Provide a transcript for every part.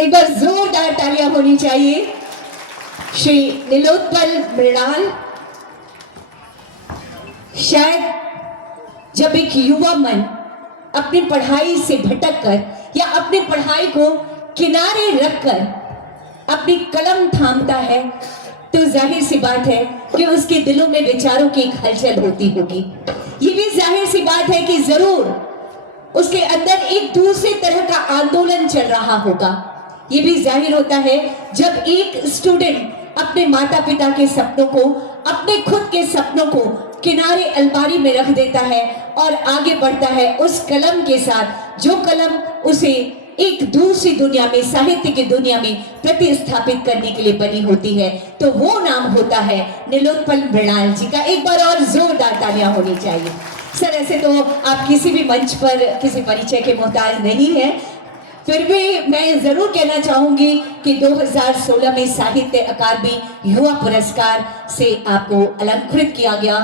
एक बार जोरदार तालियां होनी चाहिए श्री नीलोत्पल मृणाल। शायद जब एक युवा मन अपनी पढ़ाई से भटककर या अपनी पढ़ाई को किनारे रखकर अपनी कलम थामता है तो जाहिर सी बात है कि उसके दिलों में विचारों की एक हलचल होती होगी। ये भी जाहिर सी बात है कि जरूर उसके अंदर एक दूसरे तरह का आंदोलन चल रहा होगा। ये भी जाहिर होता है जब एक स्टूडेंट अपने माता पिता के सपनों को, अपने खुद के सपनों को किनारे अलमारी में रख देता है और आगे बढ़ता है उस कलम के साथ जो कलम उसे एक दूसरी दुनिया में, साहित्य की दुनिया में प्रतिस्थापित करने के लिए बनी होती है। तो वो नाम होता है नीलोत्पल मृणाल जी का। एक बार और जोरदार तालियां होनी चाहिए। सर, ऐसे तो आप किसी भी मंच पर किसी परिचय के मोहताज नहीं है, फिर भी मैं जरूर कहना चाहूंगी कि 2016 में साहित्य अकादमी युवा पुरस्कार से आपको अलंकृत किया गया।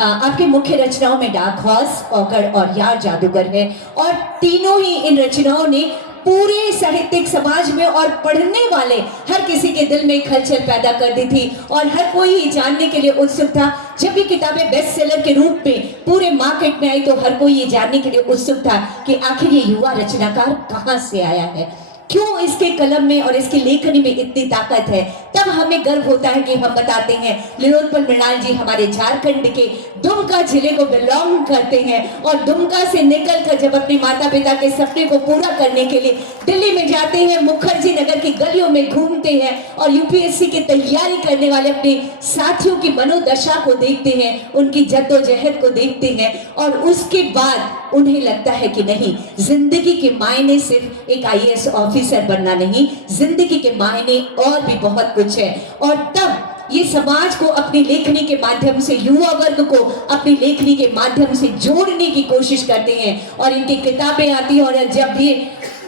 आपकी मुख्य रचनाओं में डार्क हॉर्स, ऑगर और यार जादूगर है और तीनों ही इन रचनाओं ने पूरे साहित्यिक समाज में और पढ़ने वाले हर किसी के दिल में एक हलचल पैदा कर दी थी और हर कोई ही जानने के लिए उत्सुक था। जब ये किताबें बेस्ट सेलर के रूप में पूरे मार्केट में आई तो हर कोई ये जानने के लिए उत्सुक था कि आखिर ये युवा रचनाकार कहाँ से आया है, क्यों इसके कलम में और इसकी लेखनी में इतनी ताकत है। तब हमें गर्व होता है कि हम बताते हैं नीलोत्पल मृणाल जी हमारे झारखंड के दुमका जिले को बिलोंग करते हैं और दुमका से निकलकर जब अपने माता पिता के सपने को पूरा करने के लिए दिल्ली में जाते हैं, मुखर्जी नगर की गलियों में घूमते हैं और यूपीएससी की तैयारी करने वाले अपने साथियों की मनोदशा को देखते हैं, उनकी जद्दोजहद को देखते हैं और उसके बाद उन्हें लगता है कि नहीं, जिंदगी के मायने सिर्फ एक आईएएस ऑफिसर बनना नहीं, जिंदगी के मायने और भी बहुत कुछ है। और तब ये समाज को अपनी लेखनी के माध्यम से, युवा वर्ग को अपनी लेखनी के माध्यम से जोड़ने की कोशिश करते हैं और इनकी किताबें आती हैं और जब ये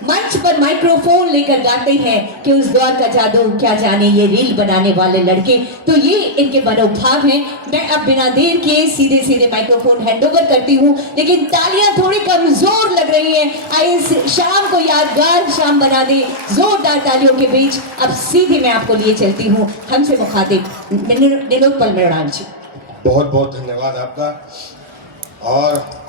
मंच पर माइक्रोफोन लेकर गाते हैं कि उस दौर का जादू क्या जाने ये रील बनाने वाले लड़के, तो ये इनके मनोभाव हैं। मैं अब बिना देर किए सीधे सीधे माइक्रोफोन हैंडओवर करती हूँ, लेकिन तालियां थोड़ी कमजोर लग रही हैं। आइए इस शाम को यादगार शाम बना दे जोरदार तालियों के बीच। अब सीधे मैं आपको लिए चलती हूँ हमसे मुखातिब नीलोत्पल मृणाल जी। बहुत बहुत धन्यवाद आपका। और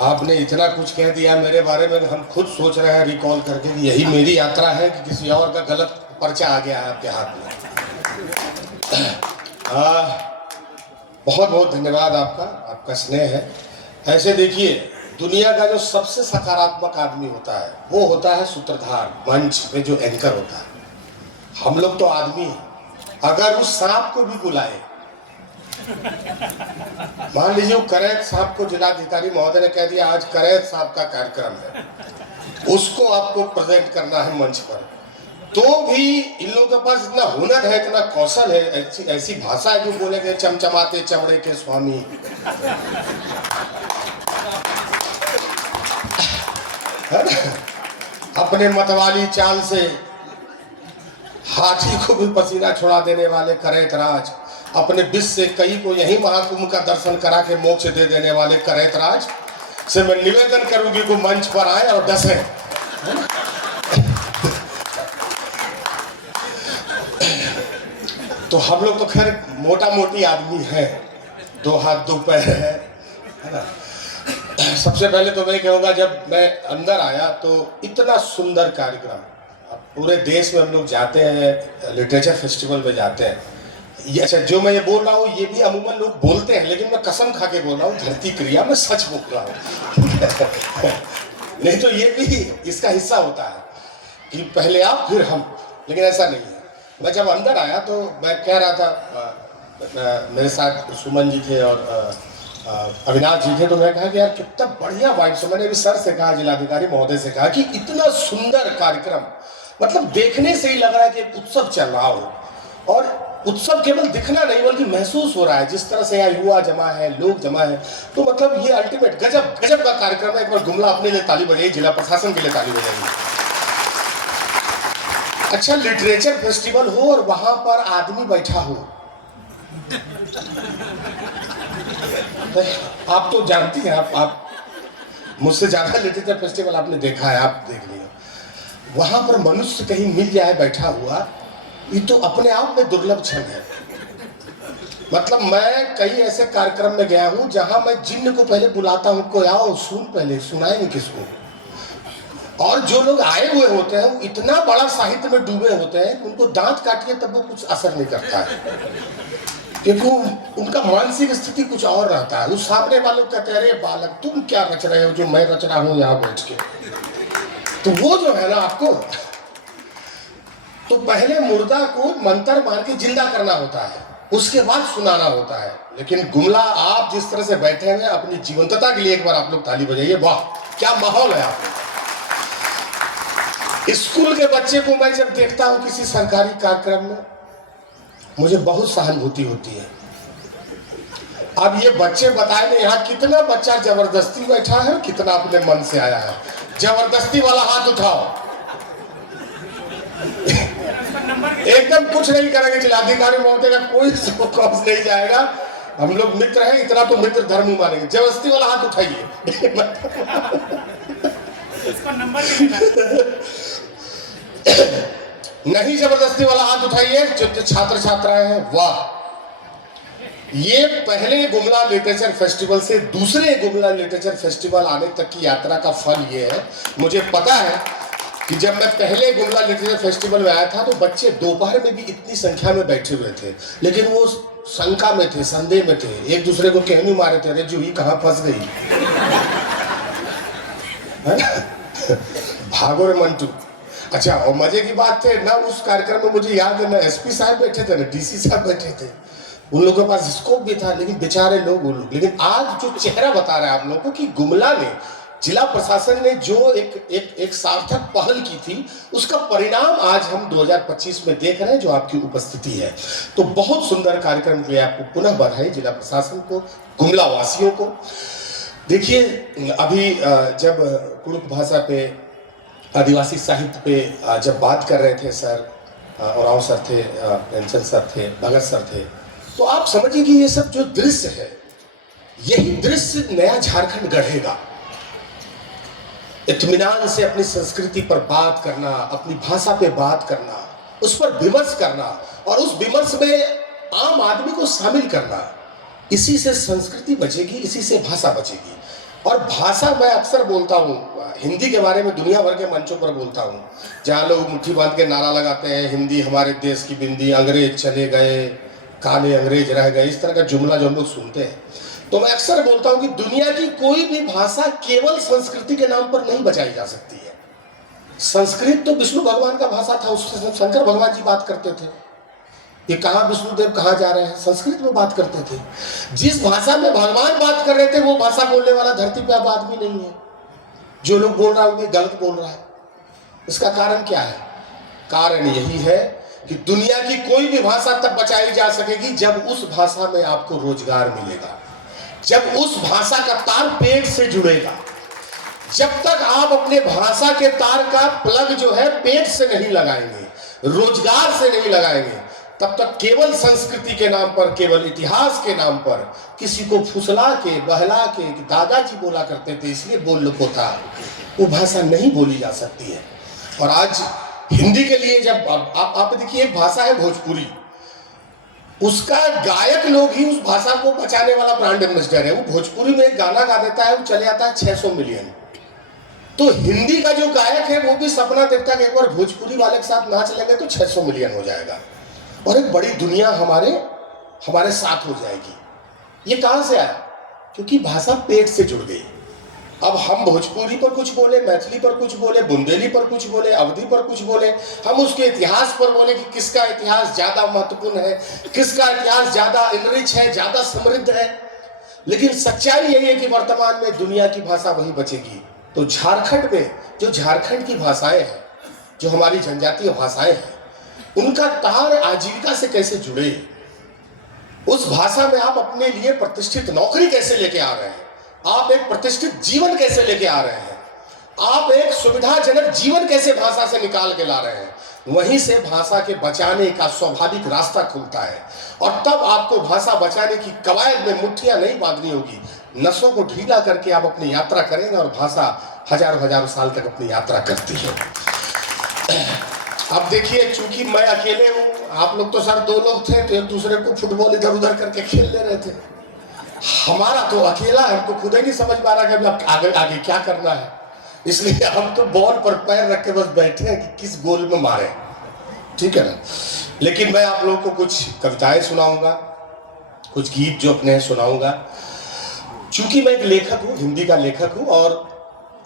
आपने इतना कुछ कह दिया मेरे बारे में, हम खुद सोच रहे हैं रिकॉल करके कि यही मेरी यात्रा है कि किसी और का गलत पर्चा आ गया है आपके हाथ में। बहुत बहुत धन्यवाद आपका, आपका स्नेह है। ऐसे देखिए, दुनिया का जो सबसे सकारात्मक आदमी होता है वो होता है सूत्रधार, मंच पे जो एंकर होता है। हम लोग तो आदमी हैं, अगर उस सांप को भी बुलाए, मान लीजिए करैत साहब को जिलाधिकारी महोदय ने कह दिया आज करैत साहब का कार्यक्रम है, उसको आपको प्रेजेंट करना है मंच पर, तो भी इन लोगों के पास इतना हुनर है, इतना कौशल है, ऐसी भाषा है जो बोलेंगे चमचमाते चमड़े के स्वामी। अपने मतवाली चाल से हाथी को भी पसीना छुड़ा देने वाले करैत राज, अपने विष से कई को यही महाकुंभ का दर्शन करा के मोक्ष दे देने वाले करैत राज से मैं निवेदन करूंगी कि मंच पर आए और डसे। तो हम लोग तो खैर मोटा मोटी आदमी हैं, 2 हाथ 2 पैर है ना। सबसे पहले तो मैं कहूँगा, जब मैं अंदर आया तो इतना सुंदर कार्यक्रम, पूरे देश में हम लोग जाते हैं, लिटरेचर फेस्टिवल में जाते हैं। ये अच्छा, जो मैं ये बोल रहा हूँ ये भी अमूमन लोग बोलते हैं, लेकिन मैं कसम खा के बोल रहा हूँ, धरती क्रिया में सच बोल रहा हूँ। नहीं तो ये भी इसका हिस्सा होता है कि पहले आप फिर हम, लेकिन ऐसा नहीं है। मैं जब अंदर आया तो मैं कह रहा था, मेरे साथ सुमन जी थे और अविनाश जी थे, तो मैं कहा कि यार कितना बढ़िया वाइब्स। मैंने भी सर से कहा, जिलाधिकारी महोदय से कहा कि इतना सुंदर कार्यक्रम, मतलब देखने से ही लग रहा है कि एक उत्सव चल रहा हो, और उत्सव केवल दिखना नहीं बल्कि महसूस हो रहा है। जिस तरह से यहाँ युवा जमा है, लोग जमा है, तो मतलब ये अल्टीमेट गजब गजब का कार्यक्रम है। एक बार गुमला अपने लिए ताली बजाइए, जिला प्रशासन के लिए ताली बजाइए। अच्छा, लिटरेचर फेस्टिवल हो और वहां पर आदमी बैठा हो, आप तो जानती हैं, आप मुझसे ज्यादा लिटरेचर फेस्टिवल आपने देखा है, आप देख लिया। वहां पर मनुष्य कहीं मिल जाए बैठा हुआ, ये तो अपने आप में दुर्लभ क्षण है। मतलब मैं कई ऐसे कार्यक्रम में गया हूं जहां मैं जिन्न को पहले बुलाता हूं, कोई आओ सुन, पहले सुनाए नहीं किसको। और जो लोग आए हुए होते हैं वो इतना बड़ा साहित्य में डूबे होते हैं कि उनको दांत काटिए तब वो कुछ असर नहीं करता है, क्योंकि उनका मानसिक स्थिति कुछ और रहता है। उस सामने वालों कहते हैं, अरे बालक तुम क्या रच रहे हो जो मैं रच रहा हूं यहाँ बैठ के। तो वो जो है ना, आपको तो पहले मुर्दा को मंत्र मार के जिंदा करना होता है, उसके बाद सुनाना होता है। लेकिन गुमला आप जिस तरह से बैठे हैं, अपनी जीवंतता के लिए एक बार आप लोग ताली बजाइए। वाह क्या माहौल है। आप स्कूल के बच्चे को मैं जब देखता हूं किसी सरकारी कार्यक्रम में, मुझे बहुत सहानुभूति होती है। अब ये बच्चे बताए नहीं यहाँ कितना बच्चा जबरदस्ती बैठा है, कितना अपने मन से आया है। जबरदस्ती वाला हाथ उठाओ। एकदम कुछ नहीं करेंगे जिलाधिकारी महोदय का कोई कॉज नहीं जाएगा। हम लोग मित्र हैं, इतना तो मित्र धर्म मानेंगे। जबरदस्ती वाला हाथ उठाइए। इसका नंबर नहीं, जबरदस्ती वाला हाथ उठाइए जो छात्र छात्राएं हैं। वाह, ये पहले गुमला लिटरेचर फेस्टिवल से दूसरे गुमला लिटरेचर फेस्टिवल आने तक की यात्रा का फल ये है। मुझे पता है कि जब मैं पहले गुमला लिटरेचर फेस्टिवल में आया था तो बच्चे दोपहर में भी इतनी संख्या में बैठे हुए थे, लेकिन वो शंका में थे, संदेह में थे, एक दूसरे को कहने मारे थे, अरे जूही कहाँ फंस गई। भागो रे मंटू। अच्छा, और मजे की बात थे ना, उस कार्यक्रम में मुझे याद है ना एसपी साहब बैठे थे ना डीसी साहब बैठे थे, उन लोगों के पास स्कोप भी था, लेकिन बेचारे लोग वो लोग। लेकिन आज जो चेहरा बता रहा है आप लोगों को कि गुमला ने, जिला प्रशासन ने जो एक सार्थक पहल की थी, उसका परिणाम आज हम 2025 में देख रहे हैं, जो आपकी उपस्थिति है। तो बहुत सुंदर कार्यक्रम के लिए आपको पुनः बधाई, जिला प्रशासन को, गुमला वासियों को। देखिए, अभी जब कुड़ुक भाषा पे, आदिवासी साहित्य पे जब बात कर रहे थे सर, और सर थे, प्रेमचंद सर थे, भगत सर थे, तो आप समझिए कि ये सब जो दृश्य है, यही दृश्य नया झारखंड गढ़ेगा। इत्मीनान से अपनी संस्कृति पर बात करना, अपनी भाषा पे बात करना, उस पर विमर्श करना, और उस विमर्श में आम आदमी को शामिल करना, इसी से संस्कृति बचेगी, इसी से भाषा बचेगी। और भाषा, मैं अक्सर बोलता हूँ, हिंदी के बारे में दुनिया भर के मंचों पर बोलता हूँ, जहाँ लोग मुट्ठी बांध के नारा लगाते हैं, हिंदी हमारे देश की बिंदी, अंग्रेज चले गए, काले अंग्रेज रह गए, इस तरह का जुमला जो हम लोग सुनते हैं। तो मैं अक्सर बोलता हूँ कि दुनिया की कोई भी भाषा केवल संस्कृति के नाम पर नहीं बचाई जा सकती है। संस्कृत तो विष्णु भगवान का भाषा था, उससे शंकर भगवान जी बात करते थे। ये कहाँ विष्णुदेव कहाँ जा रहे हैं, संस्कृत में बात करते थे। जिस भाषा में भगवान बात कर रहे थे, वो भाषा बोलने वाला धरती पे अब आदमी नहीं है। जो लोग बोल रहा है वो गलत बोल रहा है। इसका कारण क्या है? कारण यही है कि दुनिया की कोई भी भाषा तब बचाई जा सकेगी जब उस भाषा में आपको रोजगार मिलेगा, जब उस भाषा का तार पेट से जुड़ेगा। जब तक आप अपने भाषा के तार का प्लग जो है पेट से नहीं लगाएंगे, रोजगार से नहीं लगाएंगे, तब तक केवल संस्कृति के नाम पर, केवल इतिहास के नाम पर किसी को फुसला के, बहला के, दादाजी बोला करते थे इसलिए बोल लो था, वो भाषा नहीं बोली जा सकती है। और आज हिंदी के लिए जब आप देखिए, एक भाषा है भोजपुरी, उसका गायक लोग ही उस भाषा को बचाने वाला ब्रांड एम्बेसडर है। वो भोजपुरी में एक गाना गा देता है, वो चले आता है 600 मिलियन। तो हिंदी का जो गायक है वो भी सपना देखता है कि एक बार भोजपुरी वाले के साथ नाच लेंगे तो 600 मिलियन हो जाएगा और एक बड़ी दुनिया हमारे साथ हो जाएगी। ये कहां से आया? क्योंकि भाषा पेट से जुड़ गई। अब हम भोजपुरी पर कुछ बोले, मैथिली पर कुछ बोले, बुंदेली पर कुछ बोले, अवधी पर कुछ बोले, हम उसके इतिहास पर बोले कि किसका इतिहास ज्यादा महत्वपूर्ण है, किसका इतिहास ज्यादा इनरिच है, ज्यादा समृद्ध है। लेकिन सच्चाई यही है कि वर्तमान में दुनिया की भाषा वही बचेगी। तो झारखंड में जो झारखंड की भाषाएं हैं, जो हमारी जनजातीय भाषाएं हैं, उनका तार आजीविका से कैसे जुड़े, उस भाषा में आप अपने लिए प्रतिष्ठित नौकरी कैसे लेके आ रहे हैं, आप एक प्रतिष्ठित जीवन कैसे लेके आ रहे हैं, आप एक सुविधाजनक जीवन कैसे भाषा से निकाल के ला रहे हैं, वहीं से भाषा के बचाने का स्वाभाविक रास्ता खुलता है। और तब आपको भाषा बचाने की कवायद में मुट्ठियां नहीं बांधनी होगी, नसों को ढीला करके आप अपनी यात्रा करेंगे और भाषा हजारों हजारों साल तक अपनी यात्रा करती है। अब देखिए, चूंकि मैं अकेले हूँ, आप लोग तो सर 2 लोग थे तो एक दूसरे को फुटबॉल इधर उधर करके खेल ले रहे थे। हमारा तो अकेला है, हमको खुद ही नहीं समझ पा रहा कि अब आगे आगे क्या करना है। इसलिए हम तो बॉल पर पैर रख के बस बैठे हैं कि किस गोल में मारे, ठीक है ना। लेकिन मैं आप लोगों को कुछ कविताएं सुनाऊंगा, कुछ गीत जो अपने सुनाऊंगा। चूंकि मैं एक लेखक हूँ, हिंदी का लेखक हूँ, और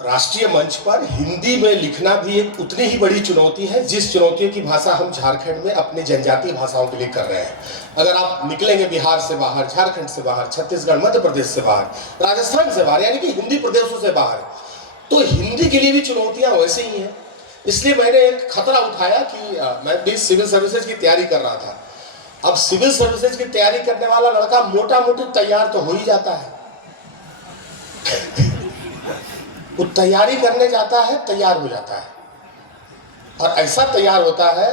राष्ट्रीय मंच पर हिंदी में लिखना भी एक उतनी ही बड़ी चुनौती है जिस चुनौतियों की भाषा हम झारखंड में अपने जनजातीय भाषाओं के लिए कर रहे हैं। अगर आप निकलेंगे बिहार से बाहर, झारखंड से बाहर, छत्तीसगढ़, मध्य प्रदेश से बाहर, राजस्थान से बाहर, यानी कि हिंदी प्रदेशों से बाहर, तो हिंदी के लिए भी चुनौतियां वैसे ही हैं। इसलिए मैंने एक खतरा उठाया कि मैं भी सिविल सर्विसेज की तैयारी कर रहा था। अब सिविल सर्विसेज की तैयारी करने वाला लड़का मोटा मोटी तैयार तो हो ही जाता है, वो तैयारी करने जाता है, तैयार हो जाता है, और ऐसा तैयार होता है।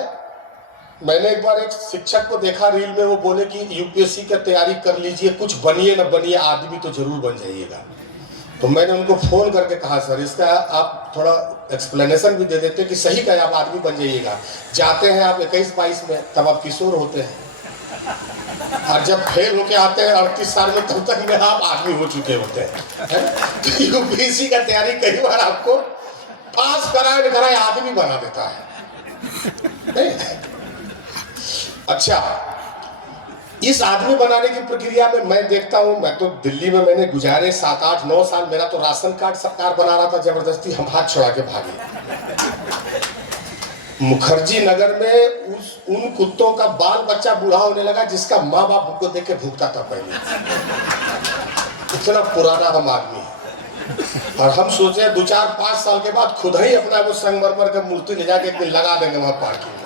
मैंने एक बार एक शिक्षक को देखा रील में, वो बोले कि यूपीएससी की तैयारी कर लीजिए, कुछ बनिए न बनिए, आदमी तो जरूर बन जाइएगा। तो मैंने उनको फोन करके कहा, सर इसका आप थोड़ा एक्सप्लेनेशन भी दे देते कि सही कहे, आप आदमी बन जाइएगा। जाते हैं आप 21-22 में, तब आप किशोर होते हैं, और जब फेल होके आते हैं 38 साल में, तब तक में आप आदमी हो चुके होते हैं। तो यूपीएससी का तैयारी कई बार आपको पास कराए न कराए आदमी बना देता है। अच्छा, इस आदमी बनाने की प्रक्रिया में मैं देखता हूं, मैं तो दिल्ली में मैंने गुजारे 7, 8, 9 साल, मेरा तो राशन कार्ड सरकार बना रहा था जबरदस्ती, हम हाथ छोड़ा के भागे। मुखर्जी नगर में उन कुत्तों का बाल बच्चा बूढ़ा होने लगा जिसका माँ बाप उनको देख के भूखता था पहले। इतना पुराना हम आदमी है। और हम सोचे 2, 4, 5 साल के बाद खुद ही अपना वो संगमरमर का मूर्ति ले जाके एक दिन लगा देंगे वहां पार्किंग में।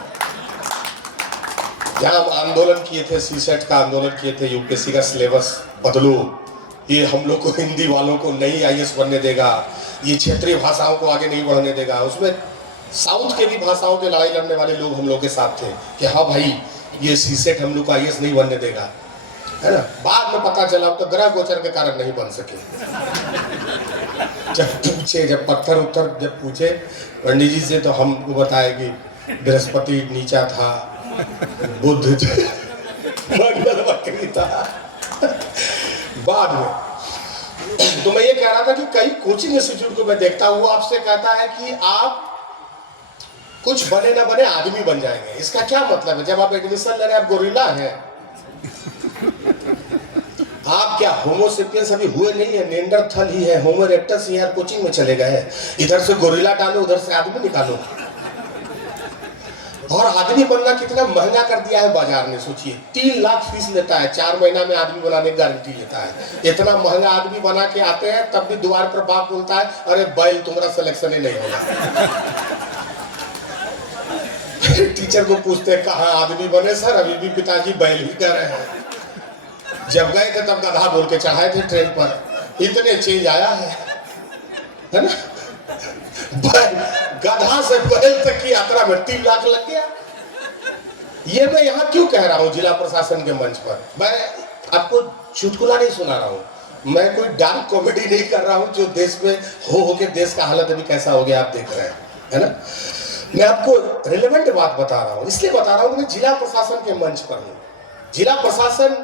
जहां आंदोलन किए थे, सीसेट का आंदोलन किए थे, यूपीएससी का सिलेबस बदलो, ये हम लोग को हिंदी वालों को नहीं आईएएस बनने देगा, ये क्षेत्रीय भाषाओं को आगे नहीं बढ़ने देगा। उसमें साउथ के भी भाषाओं के लड़ाई लड़ने वाले लोग हम लोग के साथ थे कि हाँ भाई, ये सीसेट हम लोग को आईएएस नहीं बनने देगा, है ना। बाद में पता चला तो ग्रह गोचर के कारण नहीं बन सके। जब पूछे, जब पत्थर उत्तर जब पूछे पंडित जी से, तो हमको बताया कि बृहस्पति नीचा था, बुध मंगल वक्री था। बाद में तो मैं ये कह रहा था कि कई कोचिंग इंस्टीट्यूट को मैं देखता हूँ, आपसे कहता है कि आप कुछ बने ना बने आदमी बन जाएंगे। इसका क्या मतलब है? जब आप एडमिशन ले रहे हैं, आप गोरिल्ला हैं, आप क्या होमोसेपियंस अभी हुए नहीं है, नेंडरथल ही है, होमो इरेक्टस ही है, कोचिंग में चले गए। इधर से गोरिल्ला डालो, उधर से आदमी निकालो। और आदमी बनना कितना महंगा कर दिया है बाजार ने, सोचिए 3 लाख फीस लेता है, 4 महीना में आदमी बनाने की गारंटी लेता है। इतना महंगा आदमी बना के आते हैं, तब भी द्वार पर बाप बोलता है, अरे बैल तुम्हारा सिलेक्शन ही नहीं होगा। टीचर को पूछते हैं कहाँ आदमी बने? सर अभी भी पिताजी बैल ही कर रहे हैं, जब गए थे तब गधा बोल के चढ़ाए थे ट्रेन पर। इतने चेंज आया है ना। गधा से बैल तक की यात्रा में 3 लाख लग गया। ये मैं यहाँ क्यों कह रहा हूँ जिला प्रशासन के मंच पर? मैं आपको चुटकुला नहीं सुना रहा हूँ, मैं कोई डार्क कॉमेडी नहीं कर रहा हूँ जो देश में हो के देश का हालत अभी कैसा हो गया आप देख रहे हैं, है ना। मैं आपको रिलेवेंट बात बता रहा हूँ, इसलिए बता रहा हूँ मैं जिला प्रशासन के मंच पर हूँ। जिला प्रशासन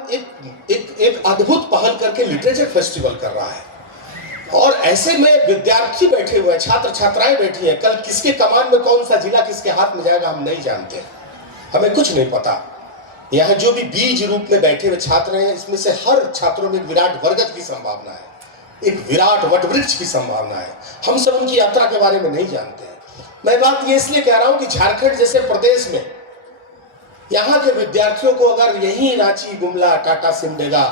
एक अद्भुत पहल करके लिटरेचर फेस्टिवल कर रहा है, और ऐसे में विद्यार्थी बैठे हुए हैं, छात्र छात्राएं बैठी हैं। कल किसके कमान में कौन सा जिला किसके हाथ में जाएगा हम नहीं जानते, हमें कुछ नहीं पता। यहाँ जो भी बीज रूप में बैठे हुए छात्र हैं, इसमें से हर छात्रों में एक विराट बरगद की संभावना है, एक विराट वटवृक्ष की संभावना है। हम सब उनकी यात्रा के बारे में नहीं जानते हैं। मैं बात ये इसलिए कह रहा हूं कि झारखंड जैसे प्रदेश में यहाँ के विद्यार्थियों को अगर यही रांची, गुमला, टाटा, सिमडेगा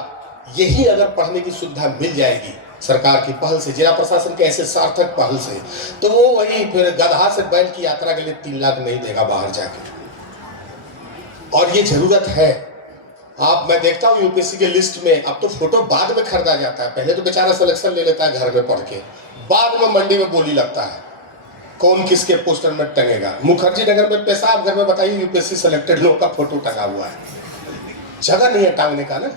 यही अगर पढ़ने की सुविधा मिल जाएगी सरकार की पहल से, जिला प्रशासन के ऐसे सार्थक पहल से, तो वो वही फिर गधा से बैल की यात्रा के लिए 3 लाख नहीं देगा बाहर जाके। और ये जरूरत है। मैं देखता हूँ यूपीएससी के लिस्ट में अब तो फोटो बाद में खरीदा जाता है, पहले तो बेचारा सिलेक्शन ले लेता है घर में पढ़ के, बाद में मंडी में बोली लगता है कौन किसके पोस्टर में टंगेगा। मुखर्जी नगर में पेशाब घर में बताइए यूपीएससी सेलेक्टेड लोग का फोटो टंगा हुआ है, जगह नहीं है टांगने का ना।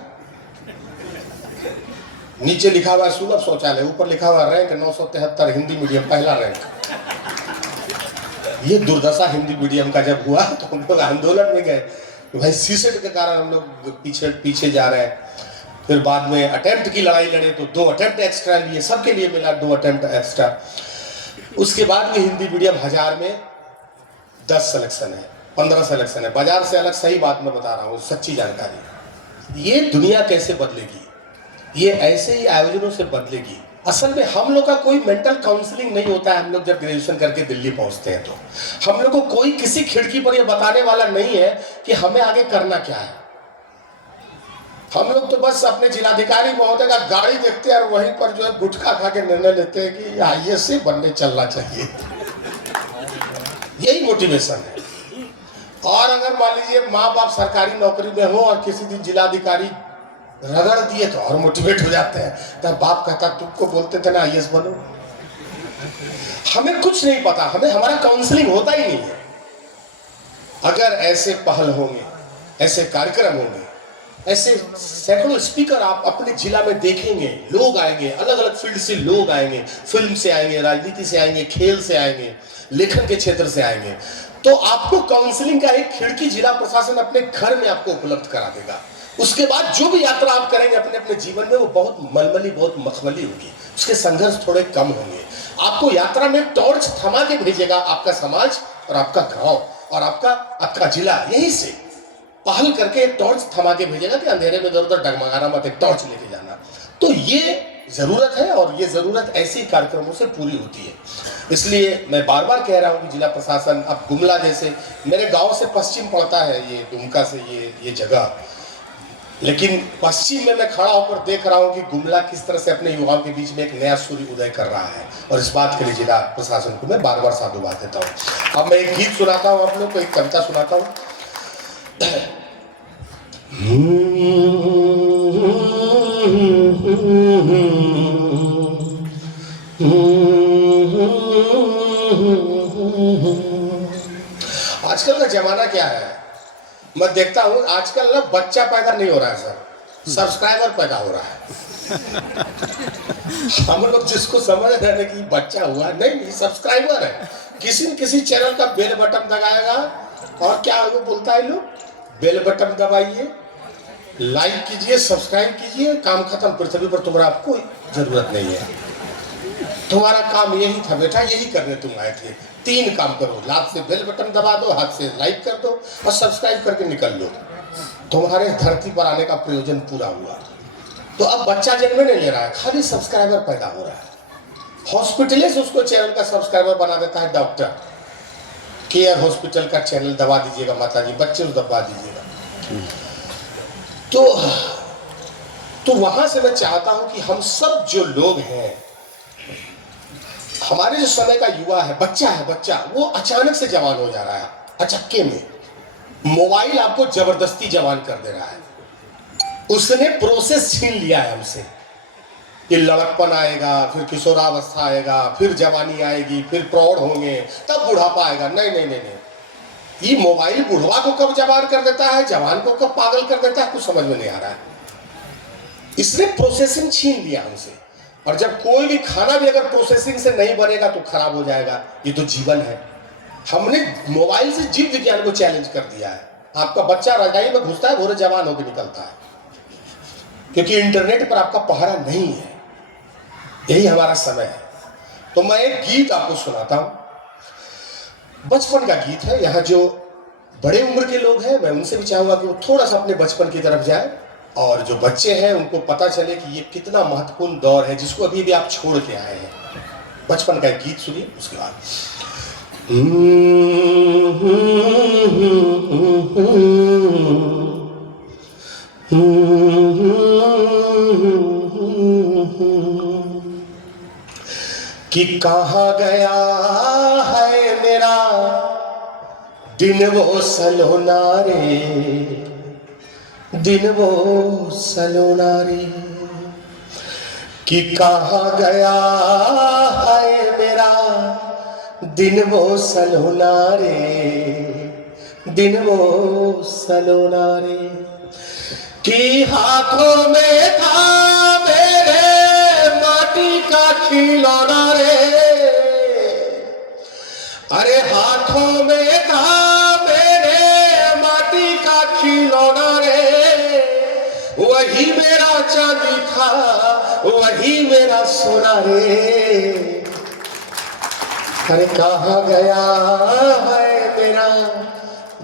नीचे लिखा हुआ है सुलभ शौचालय, ऊपर लिखा हुआ रैंक 973 हिंदी मीडियम पहला रैंक। ये दुर्दशा हिंदी मीडियम का जब हुआ तो हम लोग आंदोलन में गए, भाई सीसेट के कारण हम लोग पीछे पीछे जा रहे हैं। फिर बाद में अटेम्प्ट की लड़ाई लड़े तो 2 अटेम्प्ट एक्स्ट्रा लिए, सबके लिए मिला 2 अटेम्प्ट एक्स्ट्रा। उसके बाद भी हिंदी मीडियम 1000 में 10 सिलेक्शन है, 15 सिलेक्शन है। बाजार से अलग, सही बात मैं बता रहा हूँ, सच्ची जानकारी। ये दुनिया कैसे बदलेगी, ये ऐसे ही आयोजनों से बदलेगी। असल में हम लोग का कोई मेंटल काउंसलिंग नहीं होता है। हम लोग जब ग्रेजुएशन करके दिल्ली पहुंचते हैं तो हम लोग को कोई किसी खिड़की पर ये बताने वाला नहीं है कि हमें आगे करना क्या है। हम लोग तो बस अपने जिलाधिकारी महोदय का गाड़ी देखते हैं और वहीं पर जो है गुटखा खा के निर्णय लेते हैं कि आईएएस से बनने चलना चाहिए। यही मोटिवेशन है। और अगर मान लीजिए माँ बाप सरकारी नौकरी में हो और किसी दिन जिलाधिकारी रगड़ दिए तो और मोटिवेट हो जाते हैं। तब बाप कहता तुमको बोलते थे ना आईएएस बनो। हमें कुछ नहीं पता, हमें हमारा काउंसलिंग होता ही नहीं है। अगर ऐसे पहल होंगे, ऐसे कार्यक्रम होंगे, ऐसे सैकड़ों स्पीकर आप अपने जिला में देखेंगे, लोग आएंगे, अलग अलग फील्ड से लोग आएंगे, फिल्म से आएंगे, राजनीति से आएंगे, खेल से आएंगे, लेखन के क्षेत्र से आएंगे, तो आपको काउंसलिंग का एक खिड़की जिला प्रशासन अपने घर में आपको उपलब्ध करा देगा। उसके बाद जो भी यात्रा आप करेंगे अपने अपने जीवन में, वो बहुत मलमली, बहुत मखमली होगी, उसके संघर्ष थोड़े कम होंगे। आपको यात्रा में टॉर्च थमा के भेजेगा आपका समाज और आपका गांव और आपका जिला। यहीं से पहल करके एक टॉर्च थमा के भेजेगा कि अंधेरे में इधर उधर डगमगाना मत, एक टॉर्च लेके जाना। तो ये जरूरत है और ये जरूरत ऐसे कार्यक्रमों से पूरी होती है। इसलिए मैं बार बार कह रहा हूँ कि जिला प्रशासन, अब गुमला जैसे, मेरे गांव से पश्चिम पड़ता है ये दुमका से ये जगह, लेकिन पश्चिम में मैं खड़ा होकर देख रहा हूँ कि गुमला किस तरह से अपने युवाओं के बीच में एक नया सूर्य उदय कर रहा है। और इस बात के लिए जिला प्रशासन को मैं बार बार साधुवाद देता हूँ। अब मैं एक गीत सुनाता हूँ आप लोग को, एक कविता सुनाता हूँ। आजकल का जमाना क्या है, मैं देखता हूं आजकल ना बच्चा पैदा नहीं हो रहा है सर, सब्सक्राइबर पैदा हो रहा है। हम लोग जिसको समझ रहे हैं कि बच्चा हुआ, नहीं, सब्सक्राइबर है। किसी न किसी चैनल का बेल बटन दबाएगा और क्या वो बोलता है, लोग बेल बटन दबाइए, लाइक कीजिए, सब्सक्राइब कीजिए, काम खत्म। पृथ्वी पर तुम्हारा कोई जरूरत नहीं है, तुम्हारा काम यही था बेटा, यही करने तुम आए थे। 3 काम करो, हाथ से बेल बटन दबा दो, हाथ से लाइक कर दो और सब्सक्राइब करके निकल लो। तुम्हारे धरती पर आने का प्रयोजन पूरा हुआ। तो अब बच्चा जन्म नहीं ले रहा है, खाली सब्सक्राइबर पैदा हो रहा है। हॉस्पिटल से उसको चैनल का सब्सक्राइबर बना देता है डॉक्टर। केयर हॉस्पिटल का चैनल दबा दीजिएगा माता जी, बच्चे को दबा दीजिएगा। तो वहां से मैं चाहता हूं कि हम सब जो लोग हैं, हमारे जो समय का युवा है, बच्चा, वो अचानक से जवान हो जा रहा है। अचक्के में मोबाइल आपको जबरदस्ती जवान कर दे रहा है। उसने प्रोसेस छीन लिया है हमसे कि लड़कपन आएगा, फिर किशोरावस्था आएगा, फिर जवानी आएगी, फिर प्रौढ़ होंगे, तब बुढ़ापा आएगा। नहीं, ये मोबाइल बुढ़वा को कब जवान कर देता है, जवान को कब पागल कर देता है, कुछ समझ में नहीं आ रहा है। इसने प्रोसेसिंग छीन लिया हमसे। और जब कोई भी खाना भी अगर प्रोसेसिंग से नहीं बनेगा तो खराब हो जाएगा। ये तो जीवन है। हमने मोबाइल से जीव विज्ञान को चैलेंज कर दिया है। आपका बच्चा रजाई में घुसता है, भोरे जवान होकर निकलता है, क्योंकि इंटरनेट पर आपका पहरा नहीं है। यही हमारा समय है। तो मैं एक गीत आपको सुनाता हूं, बचपन का गीत है। यहाँ जो बड़े उम्र के लोग हैं, मैं उनसे भी चाहूंगा कि वो थोड़ा सा अपने बचपन की तरफ जाए, और जो बच्चे हैं उनको पता चले कि ये कितना महत्वपूर्ण दौर है जिसको अभी भी आप छोड़ के आए हैं। बचपन का एक गीत सुनिए, उसके बाद कि कहाँ गया है मेरा दिन वो सलोना रे, दिन वो सलोना रे, कि कहाँ गया है मेरा दिन वो सलोना रे, दिन वो सलोना रे, कि हाथों में था मेरे माटी का खिलौना रे, अरे हाथों में था मेरे माटी का खिलौना रे, वही मेरा चांदी था, वही मेरा सोना रे। अरे कहाँ गया है मेरा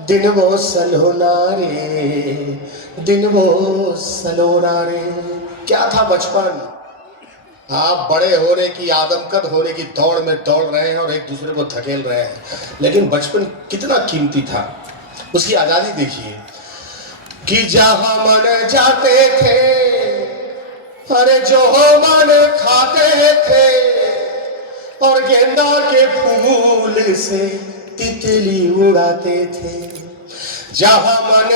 दिन वो सलोना रे, दिन वो सलोना रे। क्या था बचपन, आप बड़े होने की, आदमकद होने की दौड़ में दौड़ रहे हैं और एक दूसरे को धकेल रहे हैं, लेकिन बचपन कितना कीमती था। उसकी आजादी देखिए कि जहां मन जाते थे, अरे जो मन खाते थे, और गेंदा के फूल से तितली उड़ाते थे। जहां मन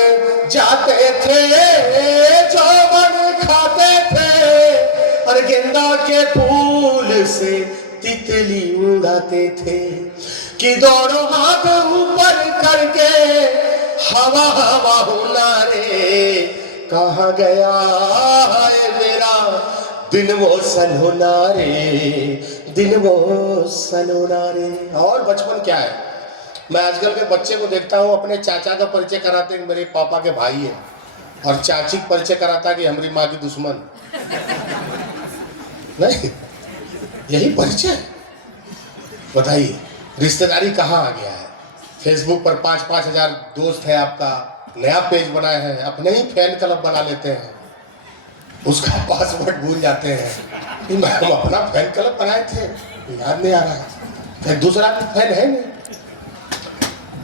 जाते थे, जो मन खाते थे, और गेंदा के फूल से तितली उड़ाते थे। कि दोनों हाथ ऊपर करके हवा हवा होना रे, कहाँ गया है मेरा दिन वो सलोना रे, दिन वो सलोना रे। और बचपन क्या है, मैं आजकल के बच्चे को देखता हूँ अपने चाचा का परिचय कराते हैं मेरे पापा के भाई है, और चाची का परिचय कराता कि हमारी माँ की दुश्मन। नहीं, यही परिचय। बताइए रिश्तेदारी कहाँ आ गया है। फेसबुक पर 5-5 हजार दोस्त है, आपका नया पेज बनाए हैं, अपने ही फैन क्लब बना लेते हैं, उसका पासवर्ड भूल जाते हैं कि हम अपना फैन क्लब बनाए थे, याद नहीं आ रहा, एक दूसरा की फैन है नहीं।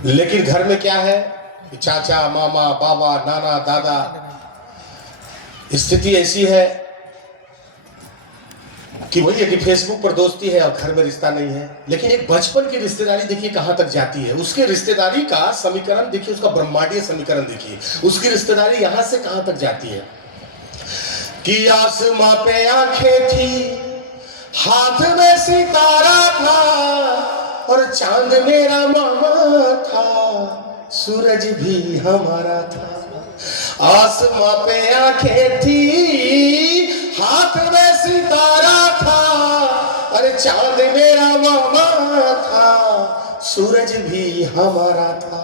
लेकिन घर में क्या है, चाचा मामा बाबा नाना दादा, स्थिति ऐसी है कि वही है कि फेसबुक पर दोस्ती है और घर में रिश्ता नहीं है। लेकिन एक बचपन की रिश्तेदारी देखिए कहां तक जाती है। उसके रिश्तेदारी का समीकरण देखिए, उसका ब्रह्मांडीय समीकरण देखिए, उसकी रिश्तेदारी यहां से कहां तक जाती है कि आसमां पे आंखें थी, हाथ में सितारा था, और चांद मेरा मामा था, सूरज भी हमारा था। आसमां पे आंखें थी, हाथ में सितारा था, अरे चांद मेरा मामा था, सूरज भी हमारा था।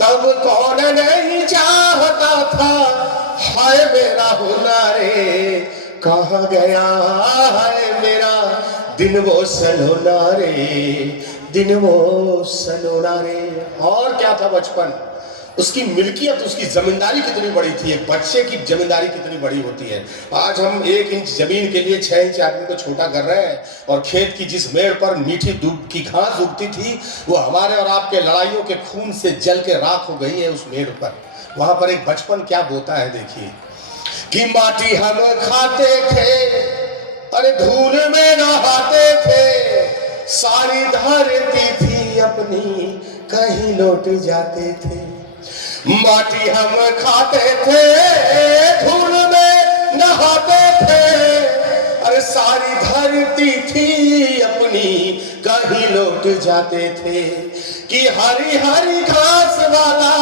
तब कौन नहीं चाहता था, हाय मेरा हुनरे, कहाँ गया है मेरा दिन वो सलोना रे, दिन वो सलोना रे। और क्या था बचपन, उसकी मिल्कियत, उसकी जमींदारी कितनी बड़ी थी। एक बच्चे की जमींदारी कितनी बड़ी होती है। आज हम 1 इंच जमीन के लिए 6 इंच आदमी को छोटा कर रहे हैं, और खेत की जिस मेड़ पर मीठी दूब की घास उगती थी, वो हमारे और आपके लड़ाइयों के खून से जल के राख हो गई है उस मेड़ पर। वहां पर एक बचपन क्या बोता है देखिए कि माटी हम खाते थे, अरे धूल में नहाते थे, सारी धरती थी अपनी, कहीं लौट जाते थे। माटी हम खाते थे, धूल में नहाते थे, अरे सारी धरती थी अपनी, कहीं लौट जाते थे। कि हरी हरी घास वाला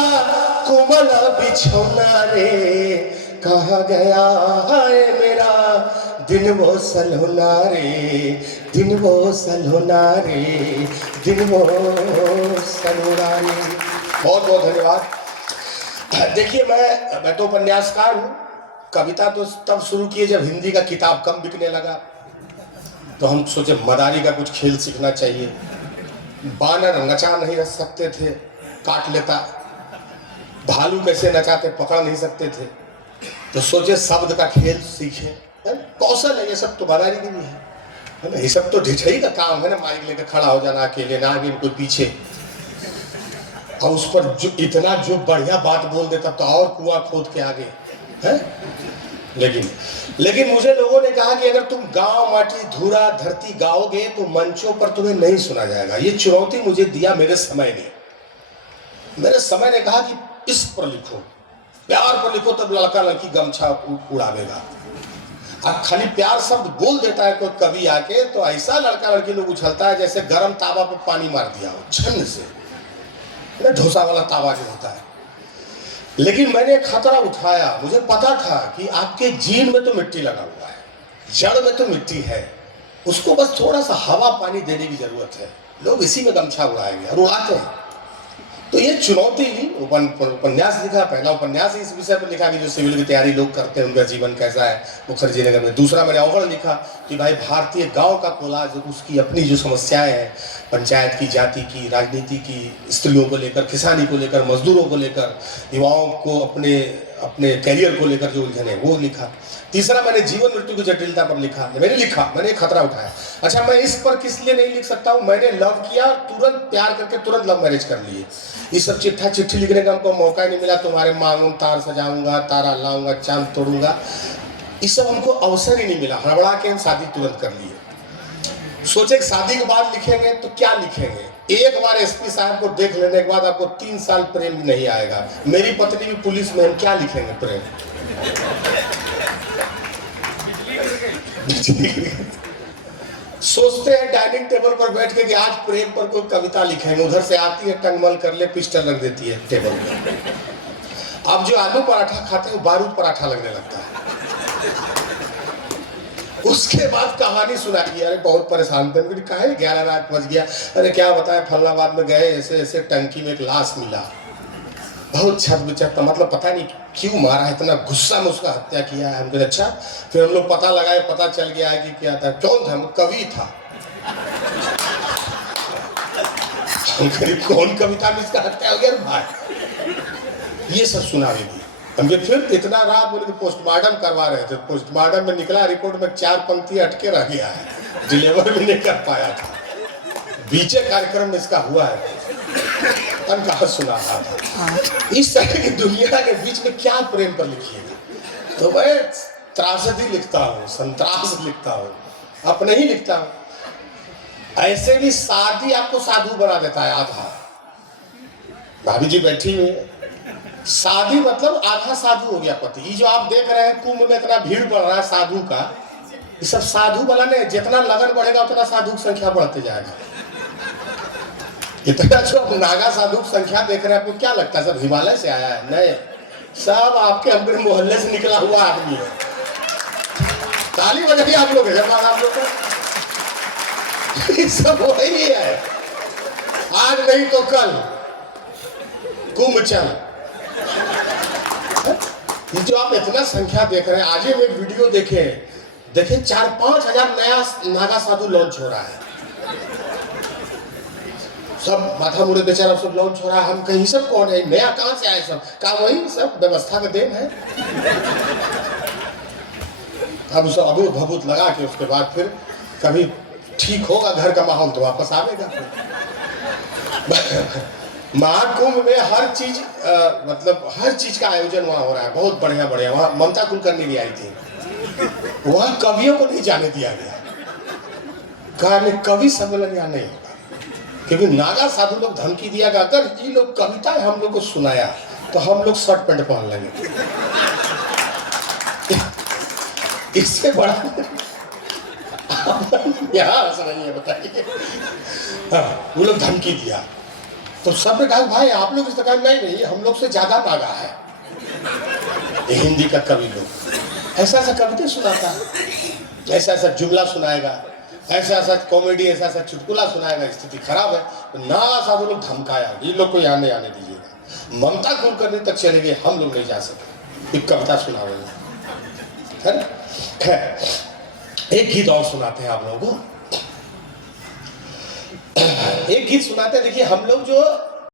कोमल बिछौना रे, कहाँ गया है मेरा दिन वो सलोना रे, दिन वो सलोना रे, दिन वो सलोना रे। बहुत बहुत धन्यवाद। देखिए मैं तो उपन्यासकार हूँ। कविता तो तब शुरू किए जब हिंदी का किताब कम बिकने लगा, तो हम सोचे मदारी का कुछ खेल सीखना चाहिए। बानर नचा नहीं रख सकते थे, काट लेता। भालू कैसे नचाते पकड़ नहीं सकते थे, तो सोचे शब्द का खेल सीखे। कौशल है ये सब, तो मदारी की भी है ना। ये सब तो ढिठई का काम है ना, माइक लेकर खड़ा हो जाना अकेले, ना आगे कोई पीछे, और उस पर जो इतना जो बढ़िया बात बोल देता तो और कुआं खोद के आगे है। लेकिन मुझे लोगों ने कहा कि अगर तुम गांव माटी धूरा धरती गाओगे तो मंचों पर तुम्हें नहीं सुना जाएगा। ये चुनौती मुझे दिया मेरे समय ने। मेरे समय ने कहा कि इस पर लिखो, प्यार पर लिखो, तब लड़का लड़की गमछा उड़ावेगा। अब खाली प्यार शब्द बोल देता है कोई कवि आके, तो ऐसा लड़का लड़की लोग उछलता है जैसे गर्म तावा पर पानी मार दिया हो छन्न से, ढोसा वाला तावा जो होता है। लेकिन मैंने खतरा उठाया। मुझे पता था कि आपके जीन में तो मिट्टी लगा हुआ है, जड़ में तो मिट्टी है, उसको बस थोड़ा सा हवा पानी देने की जरूरत है। लोग इसी में गमछा उड़ाएंगे और उड़ाते हैं। तो ये चुनौती ली, उपन्यास लिखा, पहला उपन्यास इस विषय पर लिखा कि जो सिविल की तैयारी लोग करते हैं उनका जीवन कैसा है मुखर्जी नगर में। दूसरा मैंने अवगढ़ लिखा कि भाई भारतीय गांव का कोलाज, उसकी अपनी जो समस्याएं हैं, पंचायत की, जाति की, राजनीति की, स्त्रियों को लेकर, किसानी को लेकर, मजदूरों को लेकर, युवाओं को अपने कैरियर को लेकर जो उलझन है वो लिखा। तीसरा मैंने जीवन मृत्यु की जटिलता पर लिखा, मैंने खतरा उठाया। अच्छा, मैं इस पर किस लिए नहीं लिख सकता हूँ, मैंने लव किया, तुरंत प्यार करके तुरंत लव मैरिज कर लिए। ये सब चिट्ठी लिखने का हमको मौका ही नहीं मिला। तुम्हारे मांगों तार सजाऊंगा, तारा लाऊंगा, चांद तोड़ूंगा, ये सब हमको अवसर ही नहीं मिला। हड़बड़ा के हम शादी तुरंत कर लिए। सोचे कि शादी के बाद लिखेंगे तो क्या लिखेंगे। एक बार एसपी साहब को देख लेने के बाद आपको 3 साल प्रेम नहीं आएगा। मेरी पत्नी भी पुलिस में, हम क्या लिखेंगे प्रेम। सोचते हैं डाइनिंग टेबल पर बैठ के कि आज प्रेम पर कोई कविता लिखेंगे, उधर से आती है टंगमल कर ले, पिस्टल रख देती है टेबल पर। अब जो आलू पराठा खाते हैं वो बारूद पराठा लगने लगता है। उसके बाद कहानी सुनाई, अरे बहुत परेशान थे, कहा 11 रात बज गया, अरे क्या बताए फलनाबाद में गए, ऐसे ऐसे टंकी में एक लाश मिला, बहुत छत बिछत, मतलब पता नहीं क्यों मारा, इतना गुस्सा में उसका हत्या किया है। हम कहे अच्छा, फिर हम लोग पता लगाए, पता चल गया है कि क्या था, कौन था, कवि था। हम कहे कौन कविता में इसका हत्या हो गया भाई। ये सब सुना भी हम फिर इतना रात बोले कि पोस्टमार्टम करवा रहे थे। पोस्टमार्टम में निकला रिपोर्ट में 4 पंक्ति अटके रह गया है, डिलीवर भी नहीं कर पाया था। बीचे कार्यक्रम में इसका हुआ है, तन कहा सुना रहा था। इस तरह की दुनिया के बीच में क्या प्रेम पर लिखिएगा। तो मैं त्रासदी लिखता हूँ, संतरास लिखता हूँ, अपने ही लिखता हूँ। ऐसे भी शादी आपको साधु बना देता है आधा। भाभी जी बैठी हुई है, शादी मतलब आधा साधु हो गया पति। ये जो आप देख रहे हैं कुंभ में इतना भीड़ बढ़ रहा है साधु का, ये सब साधु वाला नहीं। जितना लगन बढ़ेगा उतना साधु की संख्या बढ़ते जाएगा। इतना जो नागा साधु की संख्या देख रहे हैं, आपको क्या लगता है सब हिमालय से आया है? नहीं, सब आपके अपने मोहल्ले से निकला हुआ आदमी है। ताली बजाइए आप लोग, आप लोग सब वही है। आज नहीं तो कल कुंभ चल। ये जो आप इतना संख्या देख रहे हैं, आज ही में एक वीडियो देखे 4-5 हजार नया नागा साधु लॉन्च हो रहा है। सब माथा मुड़े बेचारा, सब लॉन्च हो रहा है। हम कहीं सब कौन है, नया कहां से आए सब, कहा वही सब व्यवस्था का देन है। अब सब अबूत भबूत लगा के उसके बाद फिर कभी ठीक होगा घर का माहौल तो वापस आवेगा। महाकुंभ में हर चीज मतलब हर चीज का आयोजन वहाँ हो रहा है, बहुत बढ़िया बढ़िया। वहाँ ममता कुलकर्णी भी आई थी, वहाँ कवियों को नहीं जाने दिया गया। कहा कवि सम्मेलन यहाँ नहीं होगा, क्योंकि नागा साधु लोग धमकी दिया गया अगर ये लोग कविता हम लोग को सुनाया तो हम लोग शर्ट पैंट पहन लेंगे। इससे बड़ा यहाँ समझिए, बताइए। हाँ, वो लोग धमकी दिया तो सबने कहा भाई आप लोग इस तरह नहीं, हम लोग से ज्यादा नागा है। ये हिंदी का कवि लोग ऐसा ऐसा कविता सुनाता है, ऐसा ऐसा जुमला सुनाएगा, ऐसा ऐसा कॉमेडी, ऐसा ऐसा चुटकुला सुनाएगा, स्थिति खराब है। तो नागा साधु लोग धमकाया, ये लोग को यहाँ नहीं आने दीजिएगा। ममता कुलकर्णी तक चले गए, हम लोग नहीं जा सके, एक कविता सुनाओगे। खैर एक गीत और सुनाते हैं आप लोगों को। एक गीत सुनाते हैं। देखिए हम लोग जो